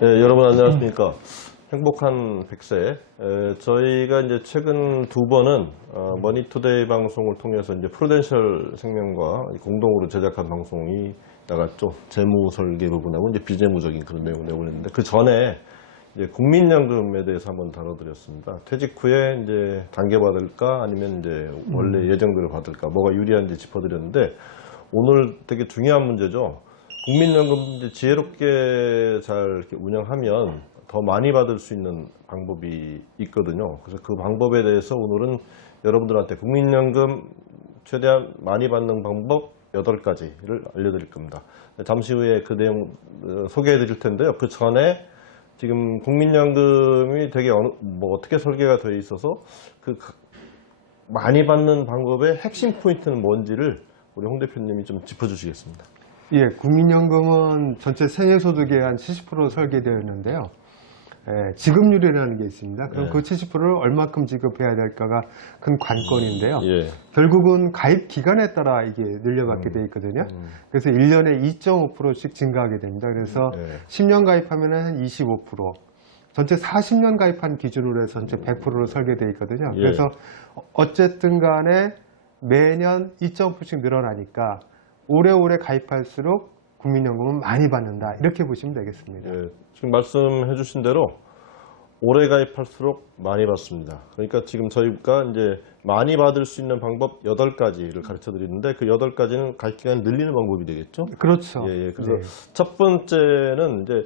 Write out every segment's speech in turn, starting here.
네, 여러분 안녕하십니까. 행복한 100세. 저희가 이제 최근 두 번은 머니투데이 방송을 통해서 이제 프루덴셜 생명과 공동으로 제작한 방송이 나갔죠. 재무 설계 부분하고 이제 비재무적인 그런 내용을 내보냈는데, 그 전에 이제 국민연금에 대해서 한번 다뤄드렸습니다. 퇴직 후에 이제 단계 받을까 아니면 이제 원래 예정대로 받을까, 뭐가 유리한지 짚어드렸는데, 오늘 되게 중요한 문제죠. 국민연금 이제 지혜롭게 잘 이렇게 운영하면 더 많이 받을 수 있는 방법이 있거든요. 그래서 그 방법에 대해서 오늘은 여러분들한테 국민연금 최대한 많이 받는 방법 8가지를 알려드릴 겁니다. 잠시 후에 그 내용 소개해 드릴 텐데요. 그 전에 지금 국민연금이 되게 어떻게 설계가 되어 있어서 그 많이 받는 방법의 핵심 포인트는 뭔지를 우리 홍 대표님이 좀 짚어주시겠습니다. 예, 국민연금은 전체 생애소득의 한 70% 설계되어 있는데요. 지급률이라는 게 있습니다. 그럼 그 70%를 얼마큼 지급해야 될까가 큰 관건인데요. 결국은 가입 기간에 따라 이게 늘려받게 되어 있거든요. 그래서 1년에 2.5%씩 증가하게 됩니다. 그래서 10년 가입하면 한 25%, 전체 40년 가입한 기준으로 해서 전체 100%로 설계되어 있거든요. 그래서 어쨌든 간에 매년 2.5%씩 늘어나니까 오래오래 가입할수록 국민연금은 많이 받는다, 이렇게 보시면 되겠습니다. 지금 말씀해 주신 대로 오래 가입할수록 많이 받습니다. 그러니까 지금 저희가 이제 많이 받을 수 있는 방법 8가지를 가르쳐 드리는데, 그 8가지는 가입 기간을 늘리는 방법이 되겠죠? 그렇죠. 그래서 첫 번째는 이제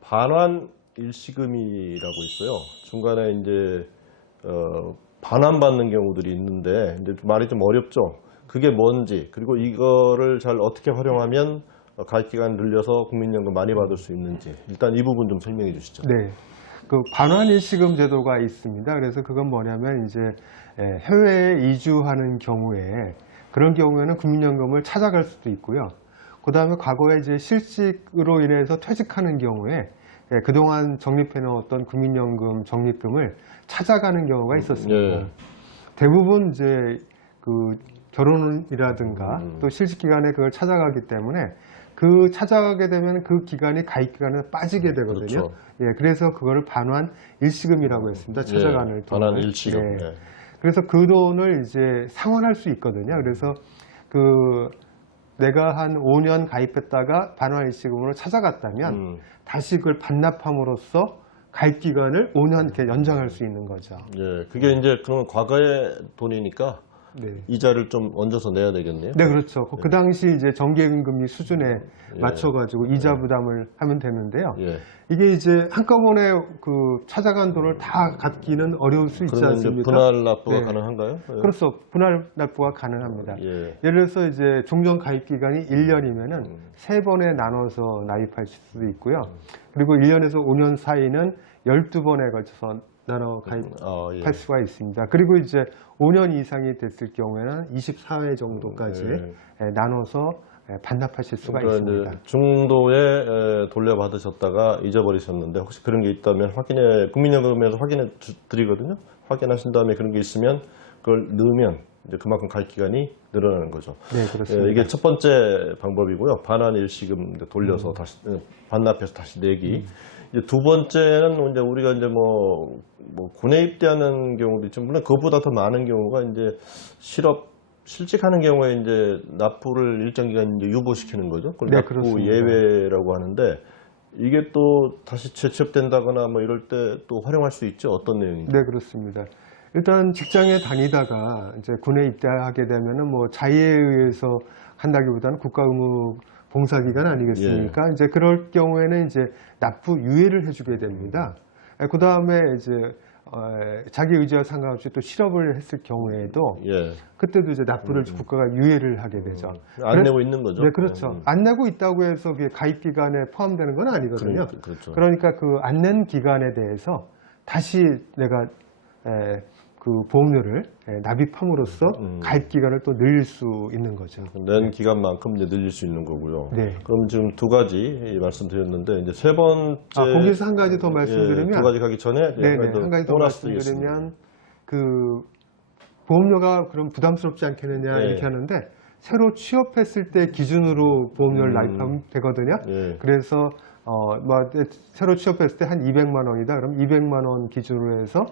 반환 일시금이라고 있어요. 중간에 이제 반환 받는 경우들이 있는데, 이제 말이 좀 어렵죠. 그게 뭔지, 그리고 이거를 잘 어떻게 활용하면 가입 기간을 늘려서 국민연금 많이 받을 수 있는지, 일단 이 부분 좀 설명해 주시죠. 네, 그 반환 일시금 제도가 있습니다. 그래서 그건 뭐냐면 이제 해외에 이주하는 경우에, 그런 경우에는 국민연금을 찾아갈 수도 있고요. 그 다음에 과거에 이제 실직으로 인해서 퇴직하는 경우에 그동안 적립해 놓았던 국민연금 적립금을 찾아가는 경우가 있었습니다. 대부분 이제 그 결혼이라든가 또 실직 기간에 그걸 찾아가기 때문에 그 찾아가게 되면 그 기간이 가입 기간에 빠지게 되거든요. 그렇죠. 그래서 그거를 반환 일시금이라고 했습니다. 찾아가는 돈을. 반환 일시금. 그래서 그 돈을 이제 상환할 수 있거든요. 그래서 그 내가 한 5년 가입했다가 반환 일시금으로 찾아갔다면 다시 그걸 반납함으로써 가입 기간을 5년 이렇게 연장할 수 있는 거죠. 그게 이제 그러면 과거의 돈이니까 이자를 좀 얹어서 내야 되겠네요. 네, 그렇죠. 그 당시 이제 정기예금금리 수준에 맞춰가지고 이자 부담을 하면 되는데요. 이게 이제 한꺼번에 그 찾아간 돈을 다 갚기는 어려울 수 있지 않습니까? 분할 납부가 가능한가요? 그렇죠. 분할 납부가 가능합니다. 예를 들어서 이제 종전 가입 기간이 1년이면은 3번에 나눠서 납입할 수도 있고요. 그리고 1년에서 5년 사이는 12번에 걸쳐서 나눠 가입할 수가 있습니다. 그리고 이제 5년 이상이 됐을 경우에는 24회 정도까지 나눠서 반납하실 수가 있습니다. 중도에 돌려받으셨다가 잊어버리셨는데, 혹시 그런 게 있다면 국민연금에서 확인해 드리거든요. 확인하신 다음에 그런 게 있으면 그걸 넣으면 이제 그만큼 가입 기간이 늘어나는 거죠. 네, 그렇습니다. 이게 첫 번째 방법이고요. 반환 일시금 돌려서 다시 반납해서 다시 내기. 이제 두 번째는 이제 우리가 이제 뭐 군에 입대하는 경우도 있지만, 물론 그것보다 더 많은 경우가 이제 실직하는 경우에 이제 납부를 일정 기간 이제 유보시키는 거죠. 그걸 납부 그렇습니다. 예외라고 하는데, 이게 또 다시 재취업된다거나 뭐 이럴 때 또 활용할 수 있죠. 어떤 내용인지? 네, 그렇습니다. 일단 직장에 다니다가 이제 군에 입대하게 되면은 뭐 자의에 의해서 한다기보다는 국가 의무 봉사기간 아니겠습니까? 이제 그럴 경우에는 이제 납부 유예를 해주게 됩니다. 그 다음에 이제 자기 의지와 상관없이 또 실업을 했을 경우에도 그때도 이제 납부를 국가가 유예를 하게 되죠. 안 내고 있는 거죠? 네, 그렇죠. 안 내고 있다고 해서 그게 가입 기간에 포함되는 건 아니거든요. 그러니까 그 안 낸 기간에 대해서 다시 내가 그 보험료를 납입함으로써 가입 기간을 또 늘릴 수 있는 거죠. 낸 기간만큼 이제 늘릴 수 있는 거고요. 그럼 지금 2가지 말씀드렸는데, 이제 세 번째. 거기서 한 가지 더 말씀드리면. 2가지 가기 전에. 한 가지 더 말씀드리면, 그 보험료가 그럼 부담스럽지 않겠느냐 이렇게 하는데, 새로 취업했을 때 기준으로 보험료를 납입하면 되거든요. 그래서 뭐 새로 취업했을 때 한 200만 원이다. 그럼 200만 원 기준으로 해서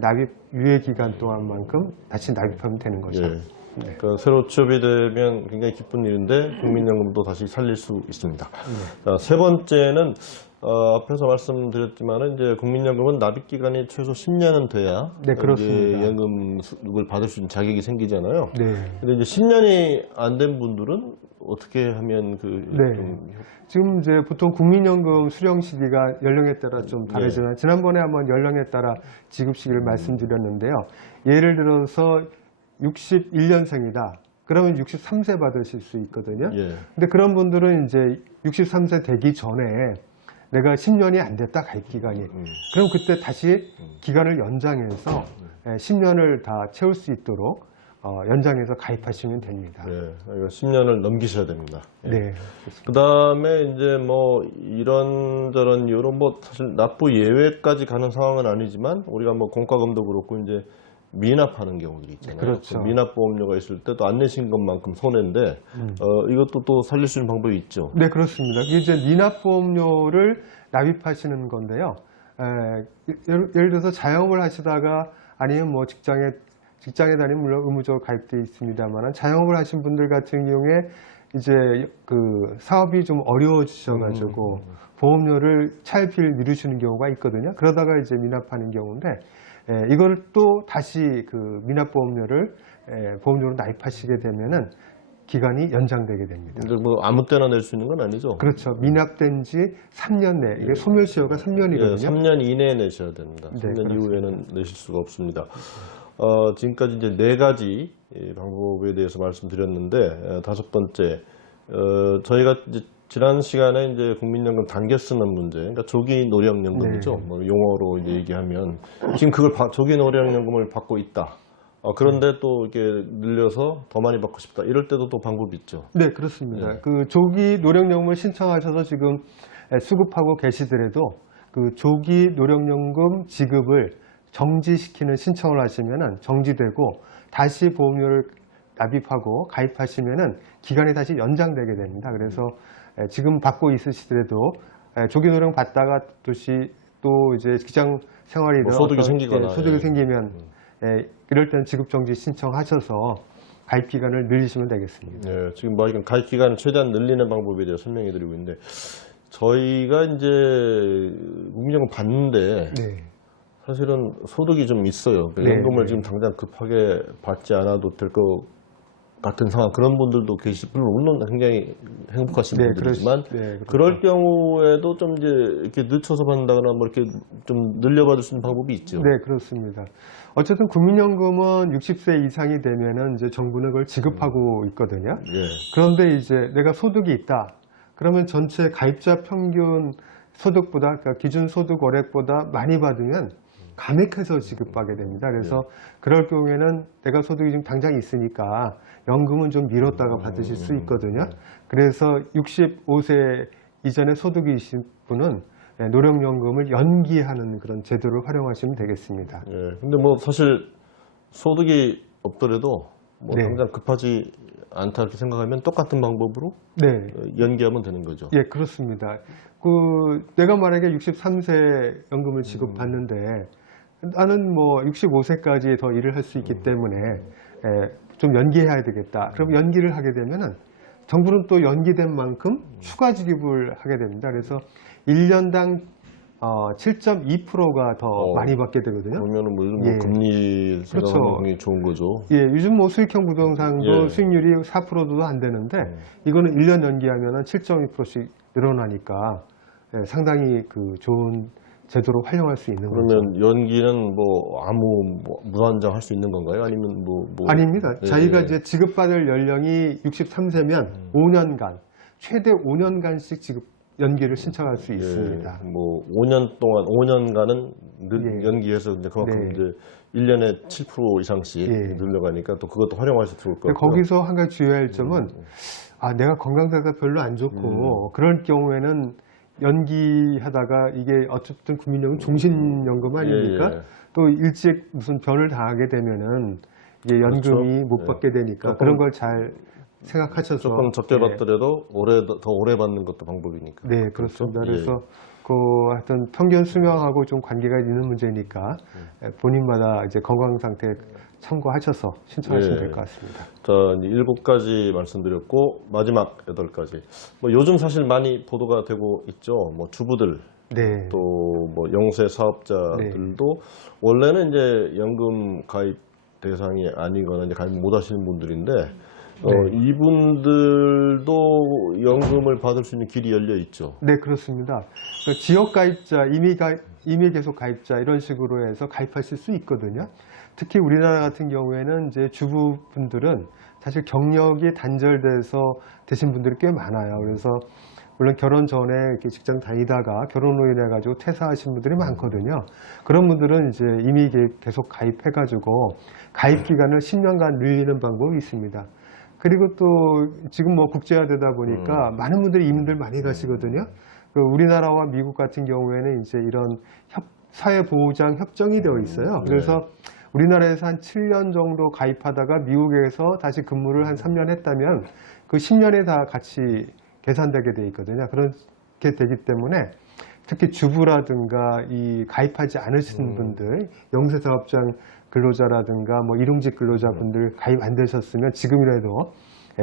납입 유예 기간 동안만큼 다시 납입하면 되는 거죠. 예. 그러니까 새로 취업이 되면 굉장히 기쁜 일인데 국민연금도 다시 살릴 수 있습니다. 자, 세 번째는 앞에서 말씀드렸지만은 이제 국민연금은 납입 기간이 최소 10년은 돼야 네, 그렇습니다. 이제 연금을 받을 수 있는 자격이 생기잖아요. 네. 근데 이제 10년이 안 된 분들은 어떻게 하면 네. 좀 지금 이제 보통 국민연금 수령 시기가 연령에 따라 좀 다르지만 지난번에 한번 연령에 따라 지급 시기를 말씀드렸는데요. 예를 들어서 61년생이다. 그러면 63세 받으실 수 있거든요. 예. 근데 그런 분들은 이제 63세 되기 전에 내가 10년이 안 됐다 가입 기간이. 그럼 그때 다시 기간을 연장해서 10년을 다 채울 수 있도록 연장해서 가입하시면 됩니다. 예, 이거 10년을 넘기셔야 됩니다. 예. 네. 그 다음에 이제 뭐 이런저런 이유로 뭐 사실 납부 예외까지 가는 상황은 아니지만 우리가 뭐 공과금도 그렇고 이제 미납하는 경우들이 있잖아요. 그렇죠. 그 미납보험료가 있을 때 또 안 내신 것만큼 손해인데 이것도 또 살릴 수 있는 방법이 있죠. 네, 그렇습니다. 이게 이제 미납보험료를 납입하시는 건데요. 예를 들어서 자영업을 하시다가 아니면 뭐 직장에 다니면 물론 의무적으로 가입되어 있습니다만 자영업을 하신 분들 같은 경우에 이제 그 사업이 좀 어려워지셔가지고 보험료를 차일피일 미루시는 경우가 있거든요. 그러다가 이제 미납하는 경우인데 이걸 또 다시 그 미납보험료를 보험료로 납입하시게 되면은 기간이 연장되게 됩니다. 근데 뭐 아무 때나 낼 수 있는 건 아니죠. 그렇죠. 미납된 지 3년 내, 이게 소멸시효가 3년이거든요. 예, 3년 이내에 내셔야 됩니다. 네, 3년 그렇습니다. 이후에는 내실 수가 없습니다. 지금까지 이제 네 가지 방법에 대해서 말씀드렸는데 다섯 번째 저희가 이제 지난 시간에 이제 국민연금 당겨 쓰는 문제, 그러니까 조기 노령연금이죠. 네. 뭐 용어로 이제 얘기하면 지금 그걸 조기 노령연금을 받고 있다. 그런데 또 이렇게 늘려서 더 많이 받고 싶다. 이럴 때도 또 방법이 있죠. 네, 그렇습니다. 네. 그 조기 노령연금을 신청하셔서 지금 수급하고 계시더라도 그 조기 노령연금 지급을 정지시키는 신청을 하시면은 정지되고 다시 보험료를 납입하고 가입하시면은 기간이 다시 연장되게 됩니다. 그래서 지금 받고 있으시더라도 조기 노령 받다가 또 이제 직장 생활이든 뭐 소득이 어떤, 생기거나, 소득이 예. 생기면 이럴 때는 지급 정지 신청하셔서 가입 기간을 늘리시면 되겠습니다. 네, 지금 뭐 이건 가입 기간을 최대한 늘리는 방법에 대해 설명해 드리고 있는데 저희가 이제 국민연금 받는데 네. 사실은 소득이 좀 있어요. 네, 연금을 네. 지금 당장 급하게 받지 않아도 될 것 같은 상황, 그런 분들도 물론 굉장히 행복하신 네, 분들이지만 그렇죠. 그럴 경우에도 좀 이제 이렇게 늦춰서 받는다거나 뭐 이렇게 좀 늘려받을 수 있는 방법이 있죠. 네, 그렇습니다. 어쨌든 국민연금은 60세 이상이 되면은 이제 정부는 그걸 지급하고 있거든요. 예. 그런데 이제 내가 소득이 있다. 그러면 전체 가입자 평균 소득보다, 그러니까 기준 소득 월액보다 많이 받으면 감액해서 지급하게 됩니다. 그래서 그럴 경우에는 내가 소득이 지금 당장 있으니까 연금은 좀 미뤘다가 받으실 수 있거든요. 그래서 65세 이전에 소득이 있신 분은 노령연금을 연기하는 그런 제도를 활용하시면 되겠습니다. 예. 근데 뭐 사실 소득이 없더라도 뭐 네. 당장 급하지 않다 이렇게 생각하면 똑같은 방법으로 네. 연기하면 되는 거죠. 예, 그렇습니다. 내가 만약에 63세 연금을 지급받는데 나는 뭐 65세까지 더 일을 할 수 있기 때문에 좀 연기해야 되겠다. 그럼 연기를 하게 되면은 정부는 또 연기된 만큼 추가 지급을 하게 됩니다. 그래서 1년당 7.2%가 더 많이 받게 되거든요. 그러면은 뭐 요즘 예. 뭐 금리 생각하면 그렇죠. 굉장히 좋은 거죠. 예, 요즘 뭐 수익형 부동산도 예. 수익률이 4%도 안 되는데 이거는 1년 연기하면 7.2%씩 늘어나니까 상당히 그 좋은 제도로 활용할 수 있는 거죠. 그러면 연기는 뭐 아무 무한정 할 수 있는 건가요? 아니면 뭐 아닙니다. 예, 저희가 예. 이제 지급받을 연령이 63세면 5년간 최대 5년간씩 연기를 신청할 수 있습니다. 예, 뭐 5년 동안 5년간은 예. 연기해서 이제 그만큼 네. 이제 1년에 7% 이상씩 예. 늘려가니까 또 그것도 활용하셔도 좋을 것 근데 같고요. 거기서 한 가지 주의할 점은 내가 건강 상태가 별로 안 좋고 그럴 경우에는 연기하다가 이게 어쨌든 국민연금 종신연금 아닙니까? 예, 예. 또 일찍 무슨 변을 당하게 되면은 이게 연금이 그렇죠. 못 예. 받게 되니까 조금- 그런 걸 잘 생각하셔서 조금 적게 예. 받더라도 더 오래 받는 것도 방법이니까. 네, 그렇습니다. 그렇죠? 그래서 하여튼 평균 수명하고 좀 관계가 있는 문제니까 본인마다 이제 건강 상태 참고하셔서 신청하시면 예. 될 것 같습니다. 자, 이제 7가지 말씀드렸고 마지막 8가지. 뭐 요즘 사실 많이 보도가 되고 있죠. 뭐 주부들 네. 또 뭐 영세 사업자들도 원래는 이제 연금 가입 대상이 아니거나 이제 가입 못 하시는 분들인데 이분들도 연금을 받을 수 있는 길이 열려 있죠. 네, 그렇습니다. 지역 가입자, 임의 계속 가입자 이런 식으로 해서 가입하실 수 있거든요. 특히 우리나라 같은 경우에는 이제 주부분들은 사실 경력이 단절돼서 되신 분들이 꽤 많아요. 그래서 물론 결혼 전에 이렇게 직장 다니다가 결혼으로 인해 가지고 퇴사하신 분들이 많거든요. 그런 분들은 이제 이미 계속 가입해 가지고 가입 기간을 10년간 늘리는 방법이 있습니다. 그리고 또 지금 뭐 국제화되다 보니까 많은 분들이 이민들 많이 가시거든요. 우리나라와 미국 같은 경우에는 이제 이런 사회보호장 협정이 되어 있어요. 그래서 우리나라에서 한 7년 정도 가입하다가 미국에서 다시 근무를 한 3년 했다면 그 10년에 다 같이 계산되게 돼 있거든요. 그렇게 되기 때문에 특히 주부라든가 이 가입하지 않으신 분들, 영세사업장 근로자라든가 뭐 일용직 근로자분들 가입 안 되셨으면 지금이라도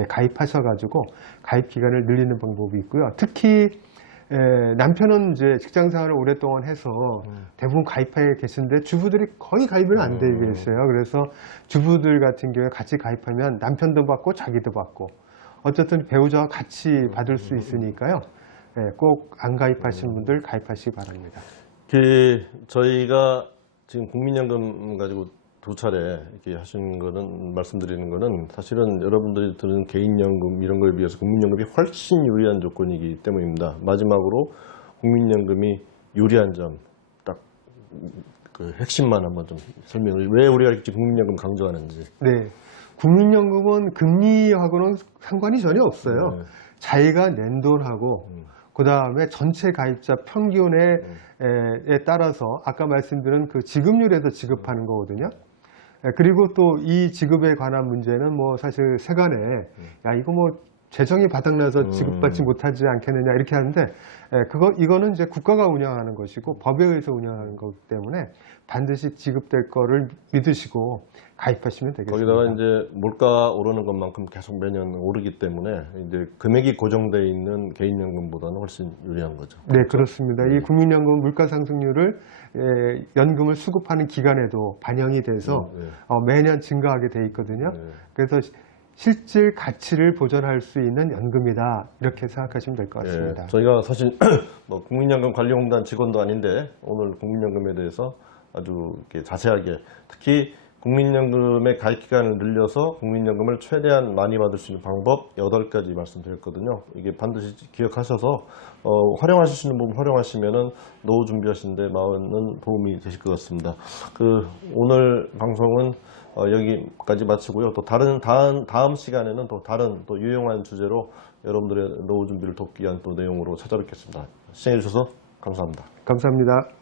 가입하셔가지고 가입 기간을 늘리는 방법이 있고요. 특히 남편은 이제 직장 생활을 오랫동안 해서 대부분 가입해 계신데 주부들이 거의 가입을 안 돼 계세요. 그래서 주부들 같은 경우에 같이 가입하면 남편도 받고 자기도 받고 어쨌든 배우자와 같이 받을 수 있으니까요. 꼭 안 가입하신 분들 가입하시기 바랍니다. 저희가 지금 국민연금 가지고 2차례 이렇게 하신 거는 말씀드리는 거는 사실은 여러분들이 드는 개인연금 이런 거에 비해서 국민연금이 훨씬 유리한 조건이기 때문입니다. 마지막으로 국민연금이 유리한 점 딱 그 핵심만 한번 좀 설명을 왜 우리가 이렇게 국민연금 강조하는지. 네, 국민연금은 금리하고는 상관이 전혀 없어요. 자기가 낸 돈하고 그 다음에 전체 가입자 평균에 따라서 아까 말씀드린 그 지급률에서 지급하는 거거든요. 그리고 또 이 지급에 관한 문제는 뭐 사실 세간에 야 이거 뭐 재정이 바닥나서 지급받지 못하지 않겠느냐 이렇게 하는데 이거는 이제 국가가 운영하는 것이고 법에 의해서 운영하는 거기 때문에 반드시 지급될 거를 믿으시고 가입하시면 되겠습니다. 거기다가 이제 물가 오르는 것만큼 계속 매년 오르기 때문에 이제 금액이 고정되어 있는 개인연금보다는 훨씬 유리한 거죠. 네, 그렇습니다. 이 국민연금 물가 상승률을 연금을 수급하는 기간에도 반영이 돼서 매년 증가하게 돼 있거든요. 그래서 실질 가치를 보전할 수 있는 연금이다 이렇게 생각하시면 될 것 같습니다. 저희가 사실 뭐 국민연금 관리공단 직원도 아닌데 오늘 국민연금에 대해서 아주 이렇게 자세하게 특히 국민연금의 가입 기간을 늘려서 국민연금을 최대한 많이 받을 수 있는 방법 8가지 말씀드렸거든요. 이게 반드시 기억하셔서 활용하실 수 있는 부분 활용하시면은 노후 준비하시는데 많은 도움이 되실 것 같습니다. 오늘 방송은 여기까지 마치고요. 또 다음 시간에는 또 다른 또 유용한 주제로 여러분들의 노후 준비를 돕기 위한 또 내용으로 찾아뵙겠습니다. 시청해 주셔서 감사합니다. 감사합니다.